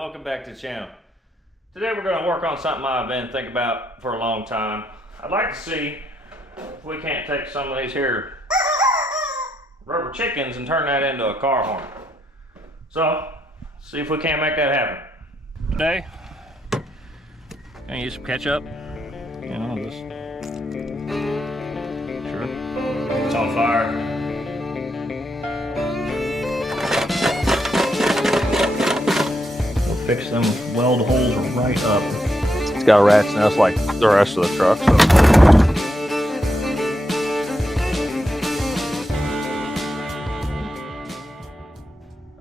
welcome back to the channel. Today we're going to work on something I've been thinking about for a long time. I'd like to see if we can't take some of these here rubber chickens and turn that into a car horn. So, see if we can't make that happen. Today, gonna use some ketchup. You know, just sure it's on fire. Fix them weld holes right up. It's got a rat's nest like the rest of the truck, so.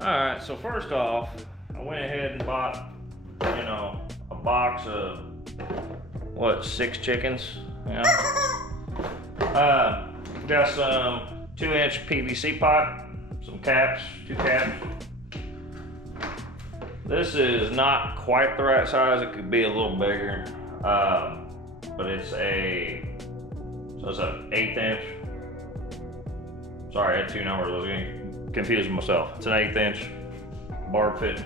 Alright, so first off, I went ahead and bought, a box of, 6 chickens? Yeah. Got some 2-inch PVC pipe, some caps, 2 caps. This is not quite the right size. It could be a little bigger, but it's an 1/8 inch. Sorry, I had 2 numbers. I was getting confused myself. It's an 1/8 inch barb fitting.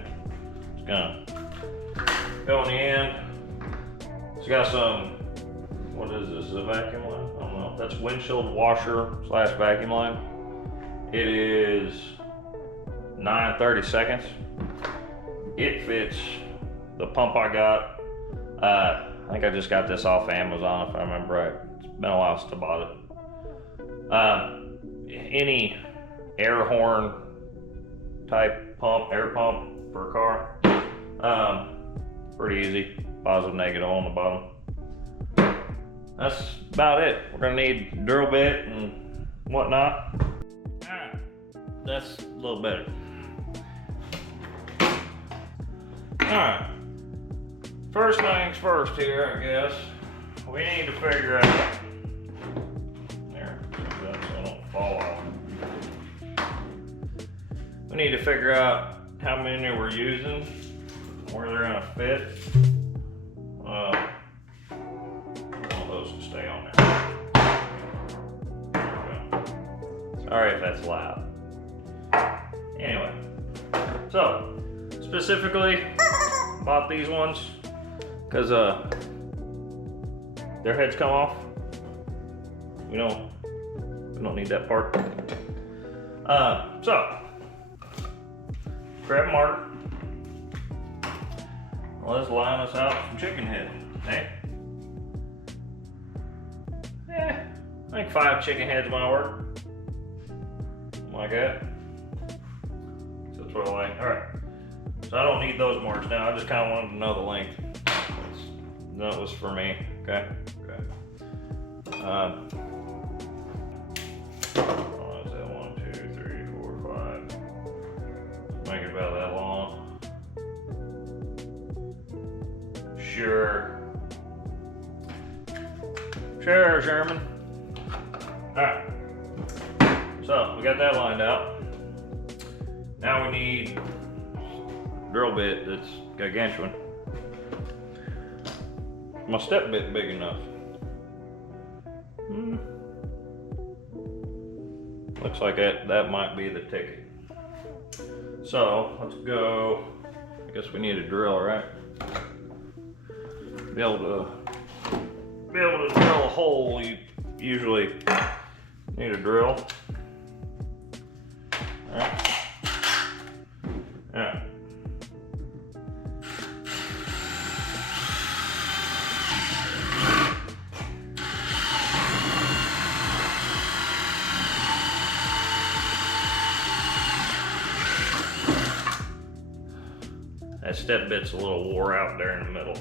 It's gonna go in the end. It's got some, what is this? Is it a vacuum line? I don't know. That's windshield washer / vacuum line. It is 9/32. It fits the pump I got. I think I just got this off Amazon if I remember right. It's been a while since I bought it. Any air horn type pump, air pump for a car, pretty easy. Positive, negative on the bottom. That's about it. We're gonna need a drill bit and whatnot. Alright, that's a little better. Alright, first things first here, I guess. We need to figure out, there, so I don't fall off. We need to figure out how many we're using, where they're gonna fit. All those can stay on there. Sorry if that's loud. Anyway, so specifically bought these ones because their heads come off. We don't need that part. So grab a marker. Let's line us out some chicken head. Hey, I think 5 chicken heads might work. Something like that. So that's what I like. All right. So I don't need those marks now. I just kind of wanted to know the length. That was for me. Okay. Okay. What is that? 1, 2, 3, 4, 5. Make it about that long. Sure. Sure, Sherman. All right. So we got that lined out. Now we need drill bit that's gargantuan. My step bit big enough. Looks like that might be the ticket. So let's go. I guess we need a drill, right? Be able to drill a hole, you usually need a drill. All right. All right. That step bit's a little wore out there in the middle.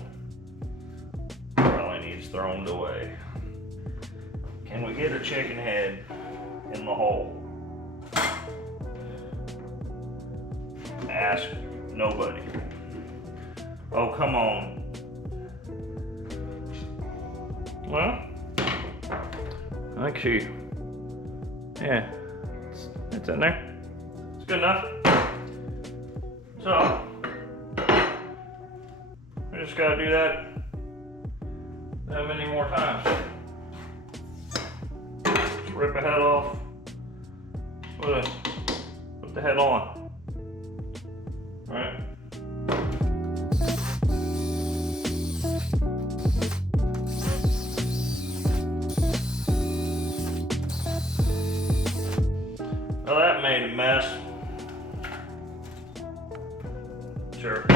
Probably needs thrown away. Can we get a chicken head in the hole? Ask nobody. Oh, come on. Well, I think yeah, it's in there. It's good enough. So, we just gotta do that many more times. Just rip the head off. Put the head on. All right. made a mess. Sure.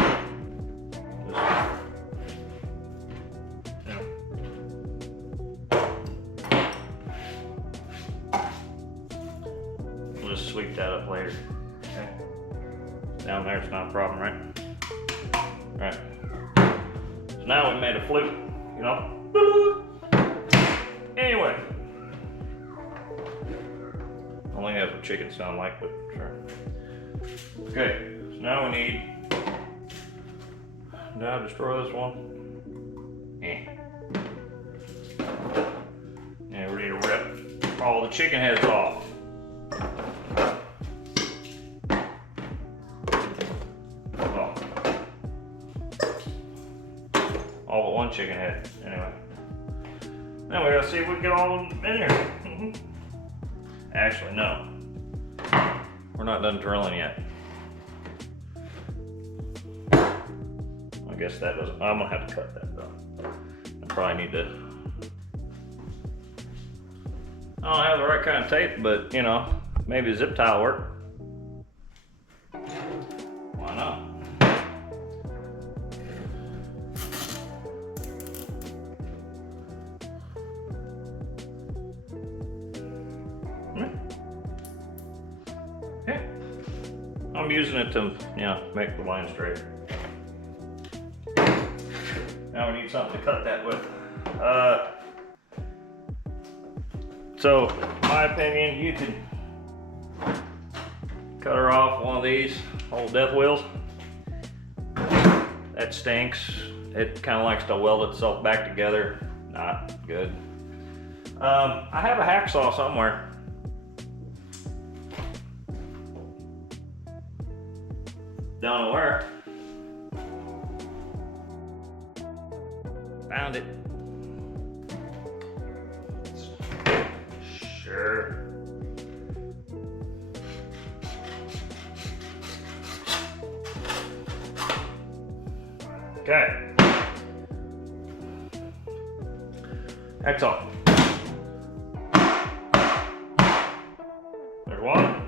We'll just sweep that up later. Okay. Down there, it's not a problem, right? Right. So now we made a flute, you know? Anyway. Only has what chickens sound like, but sure. Okay, so now we need. Did I destroy this one? Yeah, we need to rip all the chicken heads off. Well, all but one chicken head, anyway. Now we gotta see if we can get all of them in here. Actually, no. We're not done drilling yet. I guess that doesn't, I'm gonna have to cut that though. I probably need to, I don't have the right kind of tape, but you know, maybe a zip tie will work. Why not? Yeah. I'm using it to, you know, make the line straight. Now we need something to cut that with. So, my opinion, you could cut her off one of these old death wheels. That stinks. It kind of likes to weld itself back together. Not good. I have a hacksaw somewhere. Don't know where. Found it. Sure. Okay. That's all. There's one.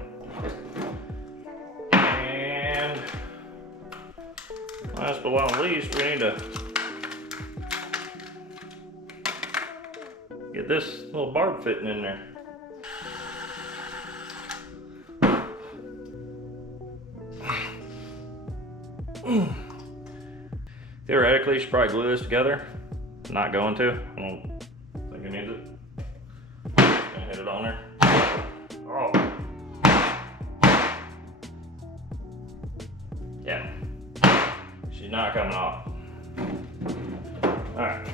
And last but not least, we need to get this little barb fitting in there. Theoretically, you should probably glue this together. Not going to. I don't think it needs it. Gonna hit it on there. Oh. Yeah. She's not coming off. Alright.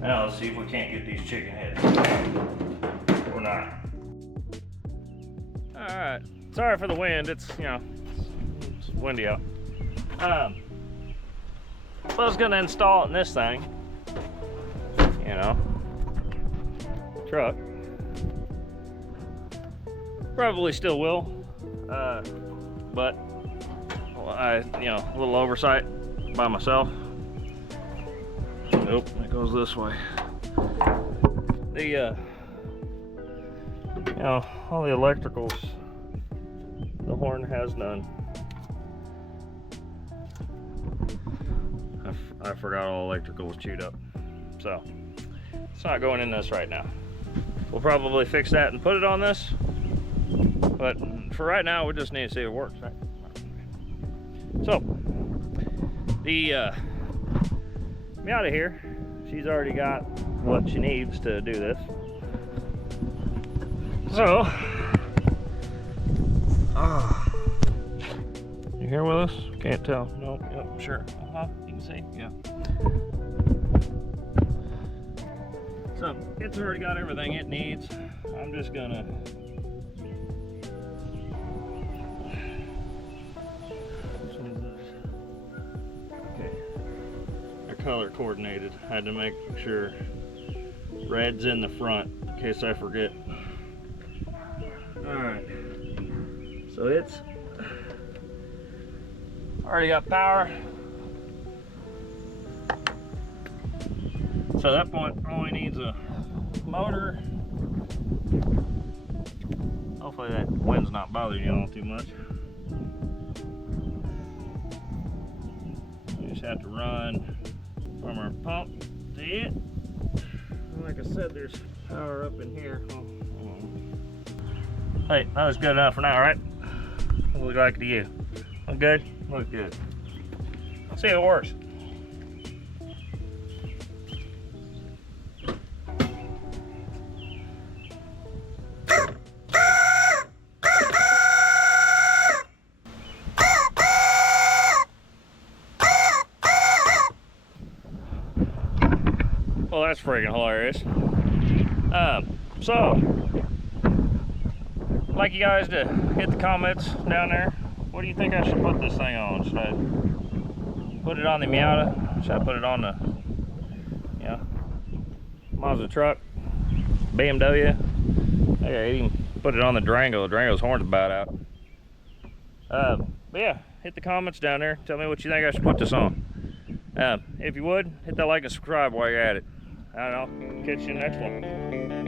Now let's see if we can't get these chicken heads. Or not. Alright. Sorry for the wind. It's, you know, it's windy out. I was gonna install it in this thing. You know. Truck. Probably still will. But well, you know, a little oversight by myself. Nope, it goes this way. The you know, all the electricals, the horn has none. I forgot all electrical was chewed up, so it's not going in this right now. We'll probably fix that and put it on this, but for right now we just need to see if it works, right? So the Miata here, she's already got what she needs to do this. So you here with us? Can't tell. No, yep, sure. You can see, yeah. So it's already got everything it needs. I'm just gonna okay. They're color coordinated. I had to make sure red's in the front in case I forget. Alright. So it's already got power. So at that point, all he needs a motor Hopefully that wind's not bothering y'all too much. We just have to run from our pump to it. Like I said, there's power up in here. Hey, that was good enough for now, right? What look like to you? Look good? Look good. Let's see if it works. Well, that's freaking hilarious. So, I'd like you guys to hit the comments down there. What do you think I should put this thing on? Should I put it on the Miata? Should I put it on the, you know, Mazda truck, BMW? I could even put it on the Durango. The Durango's horn's about out. But yeah, hit the comments down there. Tell me what you think I should put this on. If you would, hit that like and subscribe while you're at it. And I'll catch you in the next one.